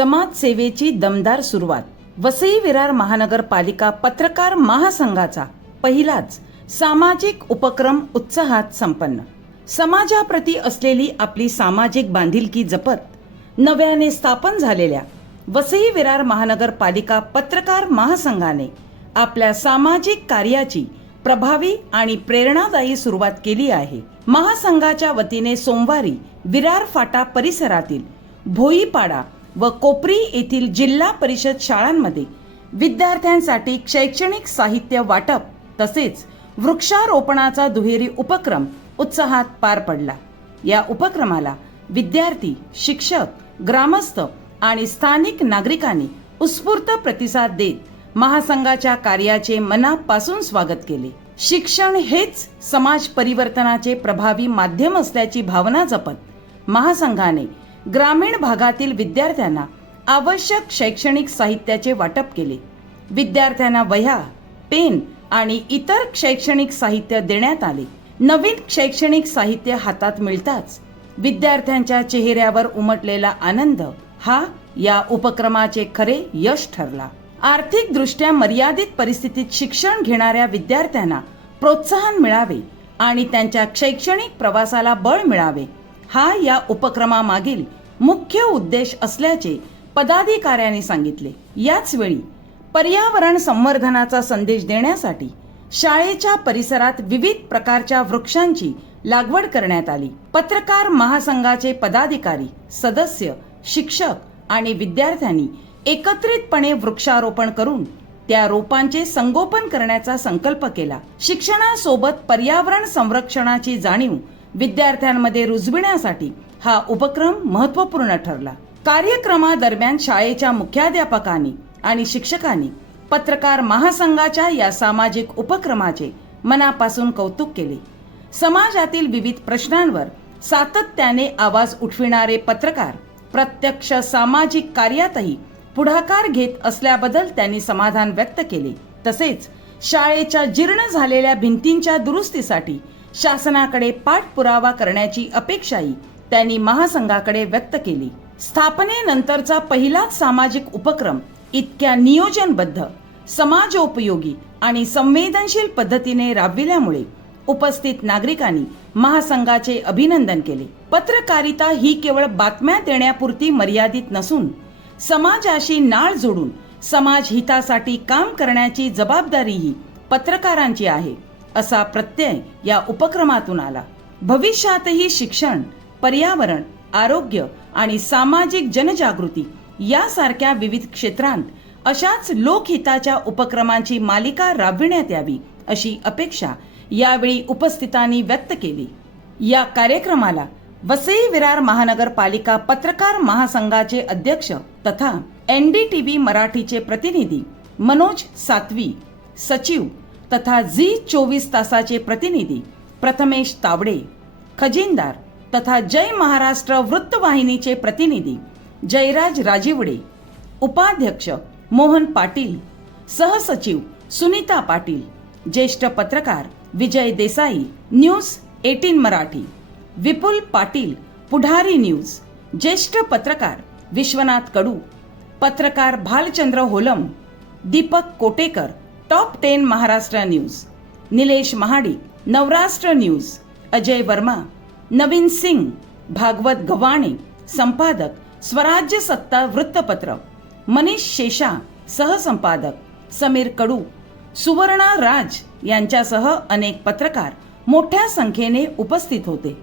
समाजसेवेची दमदार सुरुवात. वसई विरार महानगरपालिका पत्रकार महासंघाचा पहिलाच सामाजिक उपक्रम उत्साहात संपन्न. समाजाप्रती असलेली आपली सामाजिक बांधिलकी जपत नव्याने स्थापन झालेल्या वसई विरार महानगरपालिका पत्रकार महासंघाने आपल्या सामाजिक कार्याची प्रभावी आणि प्रेरणादायी सुरुवात केली आहे. महासंघाच्या वतीने सोमवारी विरार फाटा परिसरातील भोईपाडा व कोपरी येथील जिल्हा परिषद शाळांमध्ये विद्यार्थ्यांसाठी शैक्षणिक साहित्य वाटप तसेच वृक्षारोपणाचा दुहेरी उपक्रम उत्साहात पार पडला. या उपक्रमाला विद्यार्थी, शिक्षक, ग्रामस्थ आणि स्थानिक नागरिकांनी उत्स्फूर्त प्रतिसाद देत महासंघाच्या कार्याचे मनापासून स्वागत केले. शिक्षण हेच समाज परिवर्तनाचे प्रभावी माध्यम असल्याची भावना जपत महासंघाने ग्रामीण भागातील विद्यार्थ्यांना आवश्यक शैक्षणिक साहित्याचे वाटप केले. विद्यार्थ्यांना वह्या, पेन आणि इतर शैक्षणिक साहित्य देण्यात आले. नवीन शैक्षणिक साहित्य हातात मिळताच विद्यार्थ्यांच्या चेहऱ्यावर उमटलेला आनंद हा या उपक्रमाचे खरे यश ठरला. आर्थिक दृष्ट्या मर्यादित परिस्थितीत शिक्षण घेणाऱ्या विद्यार्थ्यांना प्रोत्साहन मिळावे आणि त्यांच्या शैक्षणिक प्रवासाला बळ मिळावे हा या उपक्रमामागील मुख्य उद्देश असल्याचे पदाधिकाऱ्यांनी सांगितले. याच वेळी पर्यावरण संवर्धनाचा संदेश देण्यासाठी शाळेच्या परिसरात विविध प्रकारच्या वृक्षांची लागवड करण्यात आली. पत्रकार महासंघाचे पदाधिकारी, सदस्य, शिक्षक आणि विद्यार्थ्यांनी एकत्रितपणे वृक्षारोपण करून त्या रोपांचे संगोपन करण्याचा संकल्प केला. शिक्षणासोबत पर्यावरण संरक्षणाची जाणीव विद्यार्थ्यांमध्ये रुजविण्यासाठी हा उपक्रम महत्त्वपूर्ण ठरला. कार्यक्रमादरम्यान शाळेच्या मुख्याध्यापकांनी आणि शिक्षकांनी पत्रकार महासंघाच्या या सामाजिक उपक्रमाचे मनापासून कौतुक केले. समाजातील विविध प्रश्नांवर सातत्याने आवाज उठविणारे पत्रकार प्रत्यक्ष सामाजिक कार्यातही पुढाकार घेत असल्याबद्दल त्यांनी समाधान व्यक्त केले. तसेच शाळेच्या जीर्ण झालेल्या भिंतींच्या दुरुस्तीसाठी शासनाकडे पाठपुरावा करण्याची अपेक्षाही त्यांनी महासंघाकडे व्यक्त केली. स्थापनेनंतरचा पहिलाच सामाजिक उपक्रम इतक्या नियोजनबद्ध, समाजोपयोगी आणि संवेदनशील पद्धतीने राबविल्यामुळे उपस्थित नागरिकांनी महासंघाचे अभिनंदन केले. पत्रकारिता ही केवळ बातम्या देण्यापुरती मर्यादित नसून समाजाशी नाळ जोडून समाज हितासाठी काम करण्याची जबाबदारीही पत्रकारांची आहे असा प्रत्यय या उपक्रमातून आला. भविष्यातही शिक्षण, पर्यावरण, आरोग्य आणि सामाजिक जनजागृती यासारख्या विविध क्षेत्रांत अशाच लोकहिताच्या उपक्रमांची मालिका राबविण्यात यावी अशी अपेक्षा यावेळी उपस्थितांनी व्यक्त केली. या कार्यक्रमाला वसई विरार महानगरपालिका पत्रकार महासंघाचे अध्यक्ष तथा NDTV मराठीचे प्रतिनिधी मनोज सातवी, सचिव तथा झी24 तासाचे प्रतिनिधी प्रथमेश तावडे, खजिनदार तथा जय महाराष्ट्र वृत्तवाहिनीचे प्रतिनिधी जयराज राजीवडे, उपाध्यक्ष मोहन पाटील, सहसचिव सुनीता पाटील, ज्येष्ठ पत्रकार विजय देसाई, न्यूज 18 मराठी, विपुल पाटील, पुढारी न्यूज, ज्येष्ठ पत्रकार विश्वनाथ कडू, पत्रकार Bhalchandra Holam, Deepak Kotekar, top 10 Maharashtra news, Nilesh Mahadik, Navrashtra news, Ajay Verma, Naveen Singh, Bhagwat Gavhane, संपादक स्वराज्य सत्ता वृत्तपत्र, मनीष शेषा, सहसंपादक, समीर कडू, सुवर्णा राज यांच्यासह अनेक पत्रकार मोठ्या संख्येने उपस्थित होते.